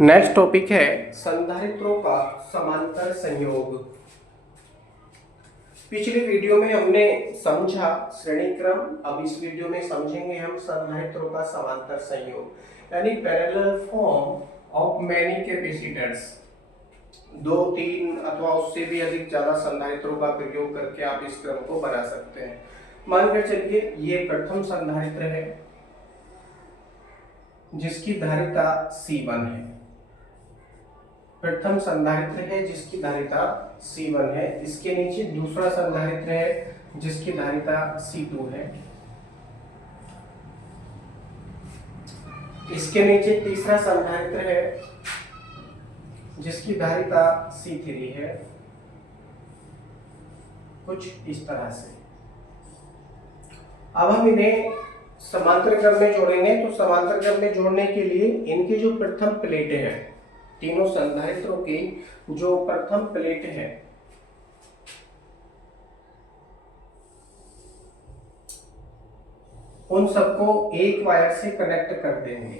Next topic है संधारित्रों का समांतर संयोग। पिछली वीडियो में हमने समझा श्रेणी क्रम, अब इस वीडियो में समझेंगे हम संधारित्रों का समांतर संयोग यानी parallel form of many capacitors. 2, 3 अथवा उससे भी अधिक ज्यादा संधारित्रों का प्रयोग करके आप इस क्रम को बना सकते हैं। मानकर चलिए ये प्रथम संधारित्र है जिसकी धारिता C1 है। प्रथम संधारित्र है जिसकी धारिता C1 है। इसके नीचे दूसरा संधारित्र है जिसकी धारिता C2 है। इसके नीचे तीसरा संधारित्र है जिसकी धारिता C3 है। कुछ इस तरह से। अब हम इन्हें समांतर क्रम में जोड़ेंगे। तो समांतर क्रम में जोड़ने के लिए इनके जो प्रथम प्लेटें हैं, तीनों संधारित्रों की जो प्रथम प्लेट है, उन सबको एक वायर से कनेक्ट कर देंगे।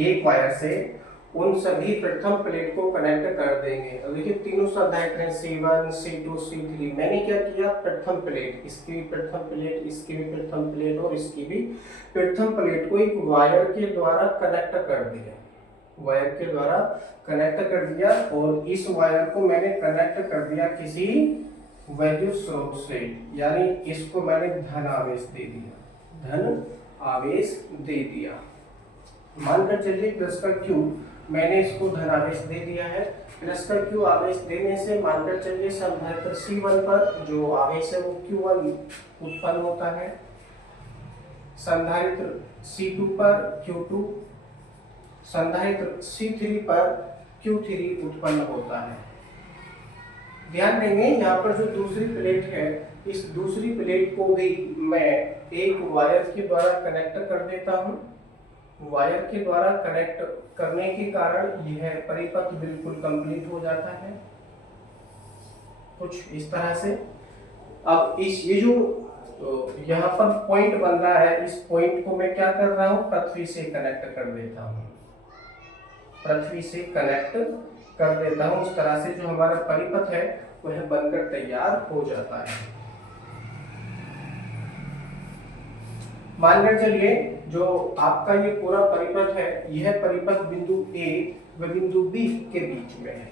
एक वायर से उन सभी प्रथम प्लेट को कनेक्ट कर देंगे। अब देखिए तीनों संधारित्र हैं C1, C2, C3। मैंने क्या किया, प्रथम प्लेट, इसकी भी प्रथम प्लेट, इसकी भी प्रथम प्लेट और इसकी भी प्रथम प्लेट को एक वायर के द्वारा कनेक्ट कर दिया। वायर के द्वारा कनेक्ट कर दिया और इस वायर को मैंने कनेक्ट कर दिया किसी वैद्युत स्रोत से, यानी इसको मैंने धन आवेश दे दिया। धन आवेश दे दिया। मानकर चलिए प्लस का Q, मैंने इसको धन आवेश दे दिया है। प्लस का Q आवेश देने से मानकर चलिए संधारित्र C1 पर जो आवेश है वो Q1 उत्पन्न होता है। संधारित्र C2 पर Q2, संधारित्र C3 पर Q3 उत्पन्न होता है। ध्यान देंगे यहाँ पर जो दूसरी प्लेट है, इस दूसरी प्लेट को भी मैं एक वायर के द्वारा कनेक्ट कर देता हूँ। वायर के द्वारा कनेक्ट करने के कारण यह परिपथ बिल्कुल कंप्लीट हो जाता है। कुछ इस तरह से। अब ये जो यहाँ पर पॉइंट बन रहा है, इस पॉइंट को मैं क्या कर रहा हूँ, पृथ्वी से कनेक्ट कर देता हूँ। पृथ्वी से कनेक्ट कर देता हूँ। इस तरह से जो हमारा परिपथ है वह बनकर तैयार हो जाता है। मानकर चलिए जो आपका ये पूरा परिपथ है, यह परिपथ बिंदु A व बिंदु B के बीच में है।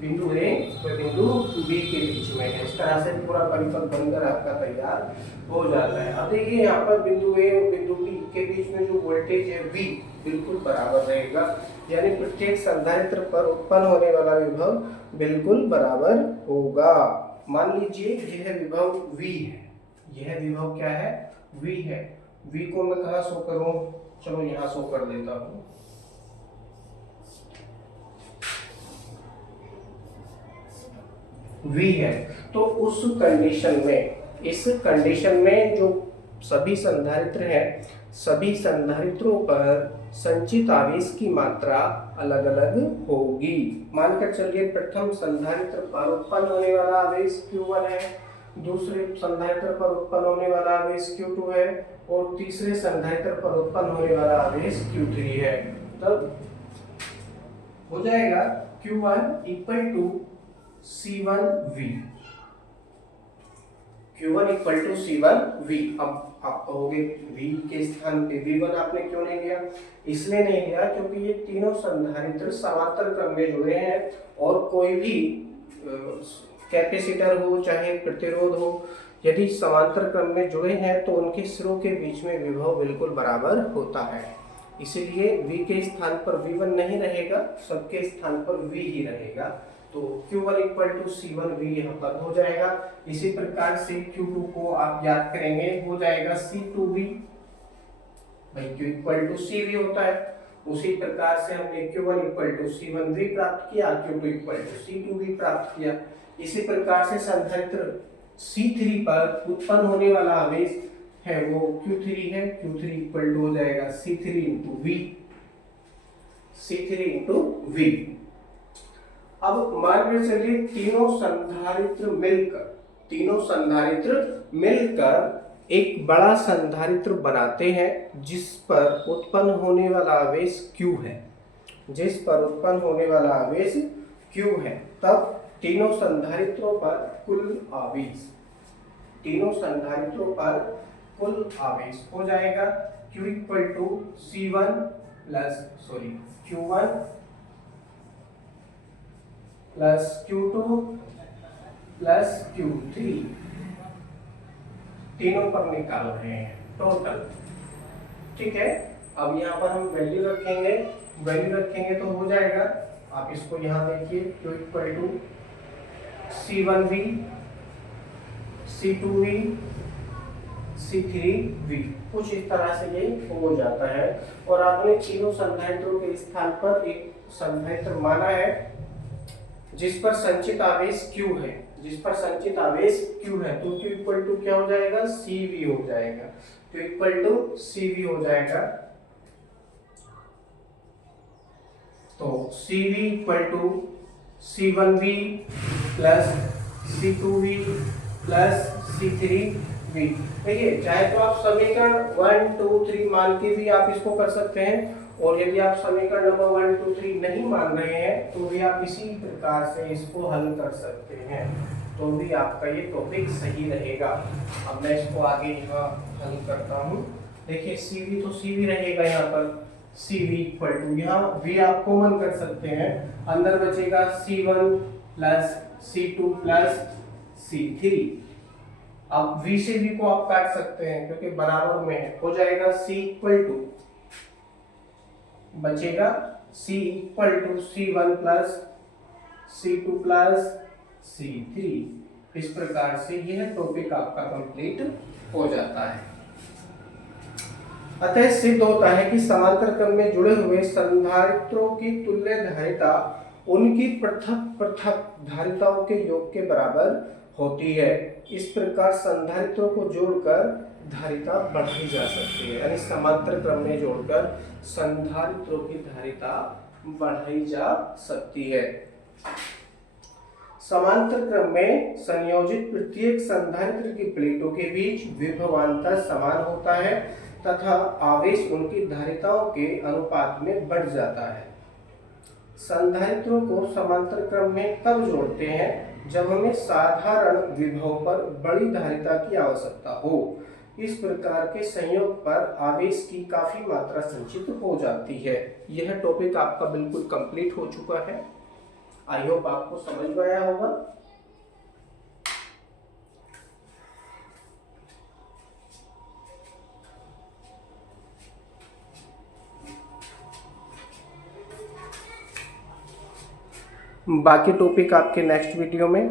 बिंदु A व बिंदु B के बीच में है। इस तरह से पूरा परिपथ बनकर आपका तैयार हो जाता है। अब देखिए यहाँ पर बिंदु A और बिंदु B के बीच में जो वोल्टेज है V बिल्कुल बराबर रहेगा, यानी प्रत्येक संधारित्र पर उत्पन्न होने वाला विभव बिल्कुल बराबर होगा। मान लीजिए यह विभव V है। यह विभव क्या है, V है। V को मैं कहाँ शो करूं, चलो यहाँ शो कर देता हूं। V है। तो उस कंडीशन में, इस कंडीशन में जो सभी संधारित्र हैं, सभी संधारित्रों पर संचित आवेश की मात्रा अलग अलग होगी। मानकर चलिए प्रथम संधारित्र पर उत्पन्न होने वाला आवेश Q1 है, दूसरे संधारित्र पर उत्पन्न होने वाला आवेश Q2 है और तीसरे संधारित्र पर उत्पन्न होने वाला आवेश Q3 है। तब हो जाएगा Q1 equal to C1V। Q1 equal to C1V। अब आप कहोगे V के स्थान पे V1 आपने क्यों नहीं लिया? इसलिए नहीं लिया क्योंकि ये तीनों संधारित्र समांतर क्रम में जुड़े हैं और कोई भी कैपेसिटर हो चाहे प्रतिरोध हो, यदि समांतर क्रम में जुड़े हैं तो उनके सिरों के बीच में विभव बिल्कुल बराबर होता है। इसीलिए V के स्थान पर V1 नहीं रहेगा, सबके स्थान पर V ही रहेगा। तो Q1 इक्वल टू C1V यहाँ पर हो जाएगा। इसी प्रकार से Q2 को आप याद करेंगे, हो जाएगा C2V। भाई Q इक्वल टू CV होता है, उसी प्रकार से हमने Q1 इक्वल टू C1V प्राप्त किया, Q2 इक्वल टू C2V प्राप्त किया। इसी प्रकार से संधारित्र C3 पर उत्पन्न होने वाला आवेश है वो Q3 है। Q3 इक्वल टू हो जाएगा C3 into V। C3 into V। अब मान के चलिए तीनों संधारित्र मिलकर एक बड़ा संधारित्र बनाते हैं जिस पर उत्पन्न होने वाला आवेश Q है, जिस पर उत्पन्न होने वाला आवेश Q है, तब तीनों संधारित्रों पर कुल आवेश, तीनों संधारित्रों पर कुल आवेश हो जाएगा Q equal to Q1 plus Q2 plus Q3, तीनों पर निकाल रहे हैं टोटल। ठीक है, अब यहाँ पर हम वैल्यू रखेंगे तो हो जाएगा। आप इसको यहाँ देखिए, Q equal to C1V C2V C3V, कुछ इस तरह से ये हो जाता है। और आपने तीनों संधारित्रों के स्थान पर एक संधारित्र माना है जिस पर संचित आवेश Q है, जिस पर संचित आवेश Q है, तो Q इक्वल टू क्या हो जाएगा, CV हो जाएगा। Q इक्वल टू CV हो जाएगा, तो CV equal to C1V plus C2V plus C3V। देखिए, चाहे तो आप समीकरण 1 2 3 मान के भी आप इसको कर सकते हैं, और यदि आप समीकरण नंबर 1 2 3 नहीं मान रहे हैं तो भी आप इसी प्रकार से इसको हल कर सकते हैं, तो भी आपका ये टॉपिक सही रहेगा। अब मैं इसको आगे यहाँ हल करता हूँ। देखिए, CV तो CV रहेगा, यहाँ पर CV इक्वल टू, यहाँ V आप कॉमन कर सकते हैं, अंदर बचेगा C1 plus C2 plus C3। अब V से V को आप काट सकते हैं क्योंकि बराबर में है, हो जाएगा C इक्वल टू, बचेगा C equal to C1 plus C2 plus C3। इस प्रकार से यह टॉपिक आपका कंप्लीट हो जाता है। अतः सिद्ध होता है कि समांतर क्रम में जुड़े हुए संधारित्रों की तुल्य धारिता उनकी पृथक पृथक धारिताओं के योग के बराबर होती है। इस प्रकार संधारित्रों को जोड़कर धारिता बढ़ाई जा सकती है, यानी समांतर क्रम में जोड़कर संधारित्रों की धारिता बढ़ाई जा सकती है। समांतर क्रम में संयोजित प्रत्येक संधारित्र की प्लेटों के बीच विभवांतर समान होता है तथा आवेश उनकी धारिताओं के अनुपात में बढ़ जाता है। संधारित्रों को समांतर क्रम में तब जोड़ते हैं जब हमें साधारण विभव पर बड़ी धारिता की आवश्यकता हो। इस प्रकार के संयोग पर आवेश की काफी मात्रा संचित हो जाती है। यह टॉपिक आपका बिल्कुल कंप्लीट हो चुका है। आई होप आपको समझ में आया होगा। बाकी टॉपिक आपके नेक्स्ट वीडियो में